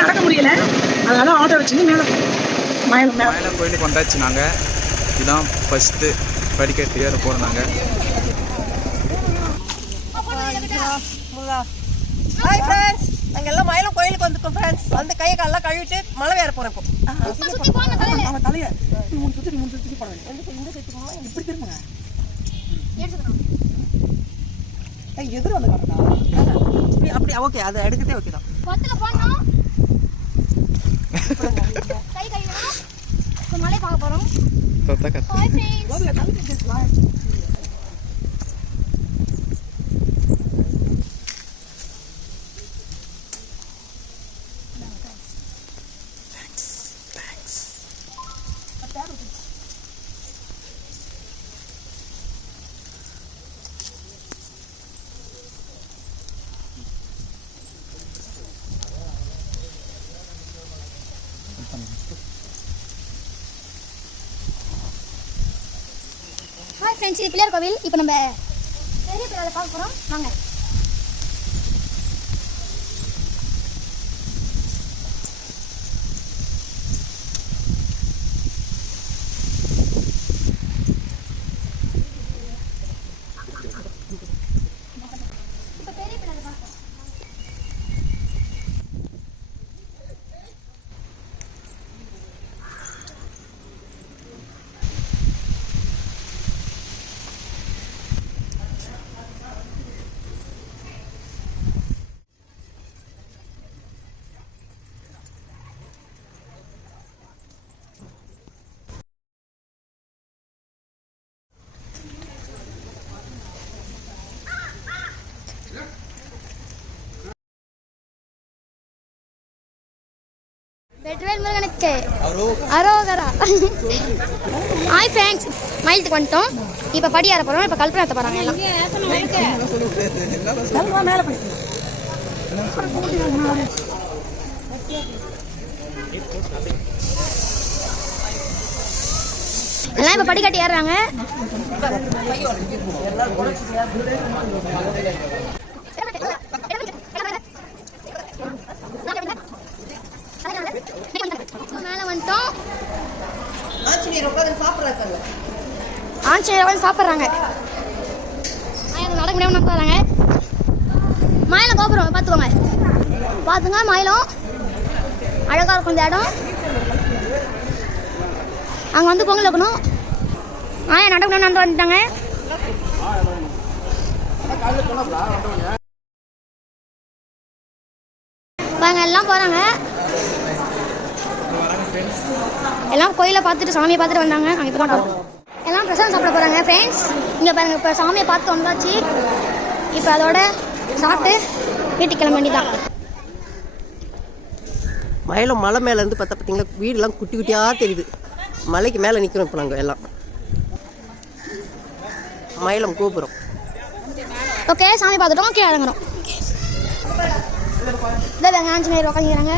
நடக்க முடியல, அதனால ஆட்டோ வச்சுன்னு மேலே கோயிலுக்கு வந்தாச்சு. நாங்கள் இதுதான் ஃபஸ்ட்டு படிக்கட்டு ஏற போகிறோம். நாங்கள் ஹாய் ஃப்ரெண்ட்ஸ், நாங்கள் எல்லாம் மயிலம் கோயிலுக்கு வந்துருக்கோம் ஃப்ரெண்ட்ஸ். வந்து கையை காலெல்லாம் கழுவிட்டு மலை வேற போகிறோம். இப்போ தலையை 3 சுற்றி போட வேண்டும். இந்த சேர்த்துக்கோமா இப்படி திரும்புங்க. எதிர வந்து காரணா அப்படி ஓகே, அதை எடுக்கதே ஓகே தான். கை கழுவணும், மலை பார்க்க போகிறோம். ஹாய் ஃப்ரெண்ட்ஸ், இது பிள்ளையார் கோவில். இப்போ நம்ம பெரிய பிள்ளையாரை பார்க்க போகிறோம். வாங்க. இப்போ பெரிய பிள்ளையாரை பார்க்கலாம். வெற்றிவேல் முருகனுக்கு அரோகரா. ஹாய் ஃப்ரெண்ட்ஸ், மயிலத்துக்கு வந்துட்டோம். இப்போ படி ஏற போகிறோம். இப்போ கல்பனை போகிறாங்க எல்லாம். எல்லாம் இப்போ படி கட்டி ஏறுறாங்க. மேலே வந்துட்டோம். ஆஞ்சநேயர் சாப்பிட்றாங்க. நடக்க முடியாமல் நம்புறாங்க. மயிலம் கோபுரம் பார்த்துக்கோங்க, பார்த்துங்க. மயிலம் அழகாக இருக்கும் இந்த இடம். அங்கே வந்து பொங்கல் வைக்கணும். நடக்க முடியாமல் நடந்து வந்துட்டாங்க. பாருங்க, எல்லாம் போகிறாங்க. எல்லாம் கோயிலை பார்த்துட்டு சாமியை பார்த்துட்டு வந்தாங்க. நாங்கள் இப்போ தான் எல்லாம் பிரசாதம் சாப்பிட போகிறாங்க ஃப்ரெண்ட்ஸ். இங்கே பாருங்கள், இப்போ சாமியை பார்த்து வந்தாச்சு. இப்போ அதோட சாப்பிட்டு வீட்டுக்கு கிளம்ப வேண்டியதான். மயிலம் மலை மேலேருந்து பார்த்தீங்களா, வீடெல்லாம் குட்டி குட்டியாக தெரியுது. மலைக்கு மேலே நிற்கிறோம் இப்போ நாங்கள் எல்லாம். மயிலம் கோபுரம். ஓகே, சாமி பார்த்துட்டோம். கீழே இறங்குறோம். இதை ஆஞ்சநேயர் உட்காந்துக்கிறாங்க.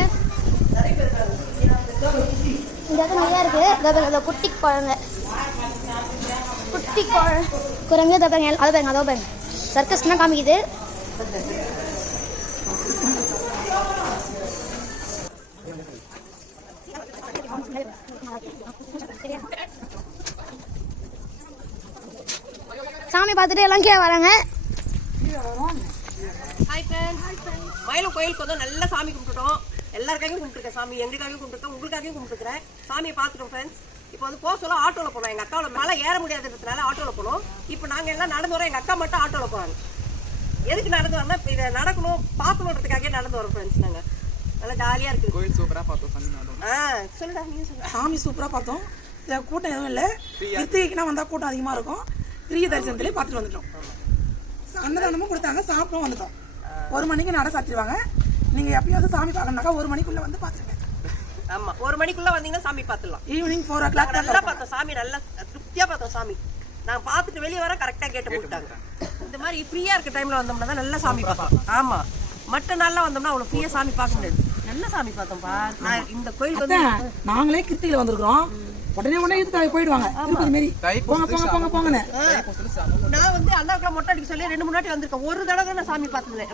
இந்த இடத்துல நிறையா இருக்குது. அதை குட்டி குழந்தை குரங்கு. அதை பாருங்க, அதை பாருங்க, அதோ பாருங்க. சர்க்கஸ் தான் காமிக்குது. சாமி பார்த்துட்டு எல்லாம் கீழே வராங்க. மயிலம் கோயிலுக்கு வந்து நல்லா சாமி கும்பிட்டுட்டோம். எல்லாருக்காகவும் கும்பிட்டுருக்கேன் சாமி. எங்களுக்காகவும் கும்பிட்டுருக்கேன், உங்களுக்காகவும் கும்பிட்டுருக்கிறேன். சாமியை பார்த்துட்டோம் ஃப்ரெண்ட்ஸ். இப்போ வந்து போக சொல்ல ஆட்டோவில் போனோம். எங்கள் அக்காவில் மேலே ஏற முடியாதுன்றதுனால ஆட்டோவில் போனோம். இப்போ நாங்கள் எல்லாம் நடந்து வரோம். எங்கள் அக்கா மட்டும் ஆட்டோவில் போகிறாங்க. எதுக்கு நடந்து வரோம்னா, இப்போ இதை நடக்கணும் பார்க்கணுன்றதுக்காகவே நடந்து வரோம் ஃப்ரெண்ட்ஸ். நாங்கள் நல்லா ஜாலியாக இருக்குது. கோயில் சூப்பராக பார்த்தோம். சொல்லுடா, நீங்கள் சொல்லுங்கள். சாமி சூப்பராக பார்த்தோம். கூட்டம் எதுவும் இல்லை. கிருத்திகைக்குனா வந்தால் கூட்டம் அதிகமாக இருக்கும். பிரிய தரிசனத்திலே பார்த்துட்டு வந்துட்டோம். அன்னதானமும் கொடுத்தாங்க, சாப்பிடும் வந்துட்டோம். 1 மணிக்கு நட சாத்திடுவாங்க. நீங்கள் எப்பயாவது சாமி பார்க்கணுனாக்கா 1 மணிக்குள்ளே வந்து பார்த்துருங்க. ஆமாம், 1 மணிக்குள்ளே வந்தீங்கன்னா சாமி பார்த்துடலாம். ஈவினிங் 4 o'clock நல்லா பார்த்தோம் சாமி. நல்லா திருப்தியாக பார்த்தோம் சாமி. நாங்கள் பார்த்துட்டு வெளியே வர கரெக்டாக கேட்டு போட்டாங்க. இந்த மாதிரி ஃப்ரீயாக இருக்க டைமில் வந்தோம்னா தான் நல்லா சாமி பார்ப்போம். ஆமாம், மற்ற நாளில் வந்தோம்னா அவ்வளோ ஃப்ரீயாக சாமி பார்க்க முடியாது. நல்ல சாமி பார்த்தோம்ப்பா. நான் இந்த கோயிலுக்கு வந்து நாங்களே கிருத்திகையில் வந்திருக்கிறோம். உடனே இழுத்து போயிடுவாங்க திருப்பதி மாரி போங்க போங்க போங்க போங்கன்னு. நான் வந்து அண்ணாவுக்குலாம் மொட்டை அடிக்க சொல்லி 2-3 வாட்டி வந்திருக்கேன். ஒரு தடவை நான் சாமி பார்த்ததில்லை.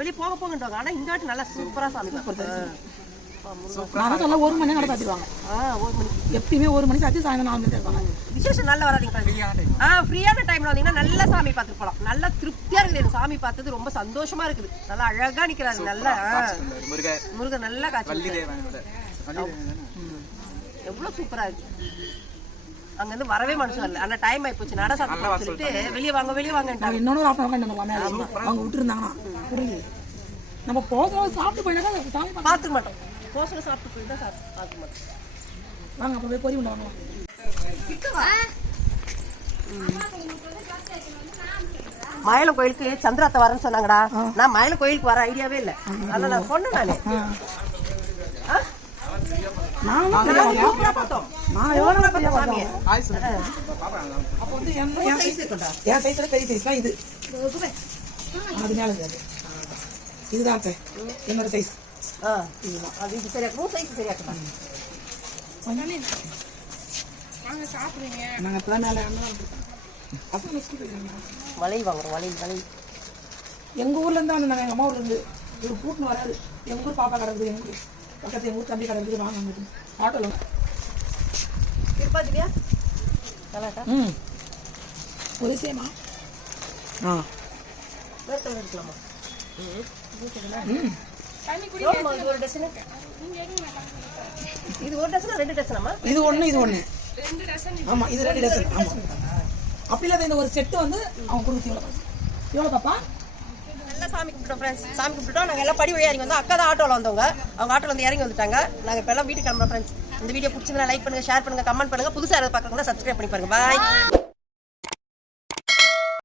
வெளியே போக போங்கன்றாங்க. ஆனா இந்த வாட்டி நல்லா சூப்பரா சாமி பார்த்தேன். நான் சொல்ல 1 மணி நேரம் சாத்திடுவாங்க. 1 மணிக்கு எப்பயுமே 1 மணி சாத்தி சாயந்தரம் 4 மணி இருப்பாங்க. விசேஷம் நல்லா வராதீங்க. ஃப்ரீயான டைம்ல வந்தீங்கன்னா நல்லா சாமி பார்த்துட்டு போகலாம். நல்லா திருப்தியா இருக்குது. எனக்கு சாமி பார்த்தது ரொம்ப சந்தோஷமா இருக்குது. நல்லா அழகா நிக்கிறாரு. நல்லா முருகன் நல்லா காட்சி எவ்வளவு சூப்பரா இருக்கு. அங்க இருந்து வரவே மனுஷன் வரல. ஆனா டைம் ஆயிப்போச்சு. நட சாப்பிட்டு சொல்லிட்டு வெளியே வாங்கன்ட்டாங்க. இன்னொரு அவங்க விட்டு இருந்தாங்கன்னா புரியுது. நம்ம போகிறோம் சாப்பிட்டு போயிட்டா சாமி பார்த்துக்க மாட்டோம். கோசல சாப்பிட்டு போயிட்டா பார்த்துக்க மாட்டோம். வாங்க அப்போ போய் பொறி வாங்க. மயிலம் கோயிலுக்கு சந்திராத்த வரேன்னு சொன்னாங்கடா. நான் மயிலம் கோயிலுக்கு வர ஐடியாவே இல்லை. அதனால நான் சொன்னேன். இதுதான் என்னோட சைஸ். அது சரியா சைஸ் சரியாக்கா. நாங்க இப்பதான் மேல வலை வாங்குறோம். வலை எங்க ஊர்ல இருந்து வந்து நாங்க எங்க அம்மா ஊர்ல இருந்து ஒரு கூட்டுன்னு வராது. எங்க ஊர் பாப்பா கிடக்குது. எங்க ஊர் பக்கத்து எங்க ஊர் தம்பி கிடக்குது. வாங்க ஆட்டோல திருப்பாதிரியா ஒரு சேமா இருக்கலாமா? இது ஒரு டசனா 2 டசனாமா? இது ஒண்ணு இது ஒண்ணு. ஆமா இது 2 டசன். ஆமா அப்படி இல்லாத இந்த ஒரு செட்டு வந்து அவங்க கொடுத்து எவ்வளோ பாப்பா? நல்லா சாமி கும்பிட்டோம் ஃப்ரெண்ட்ஸ். சாமி கும்பிட்டோம். நாங்கள் எல்லாம் படி வழியா இறங்கி வந்தோம். அக்கா தான் ஆட்டோவில் வந்தவங்க. அவங்க ஆட்டோவில் வந்து இறங்கி வந்துட்டாங்க. நாங்கள் இப்போ எல்லாம் வீட்டுக்கு கிளம்புறோம் ஃப்ரெண்ட்ஸ். இந்த வீடியோ பிடிச்சிருந்தா லைக் பண்ணுங்க, ஷேர் பண்ணுங்க, கமெண்ட் பண்ணுங்க. புதுசாக யாராவது பார்க்குறவங்க சப்ஸ்கிரைப் பண்ணி பாருங்க. பாய்.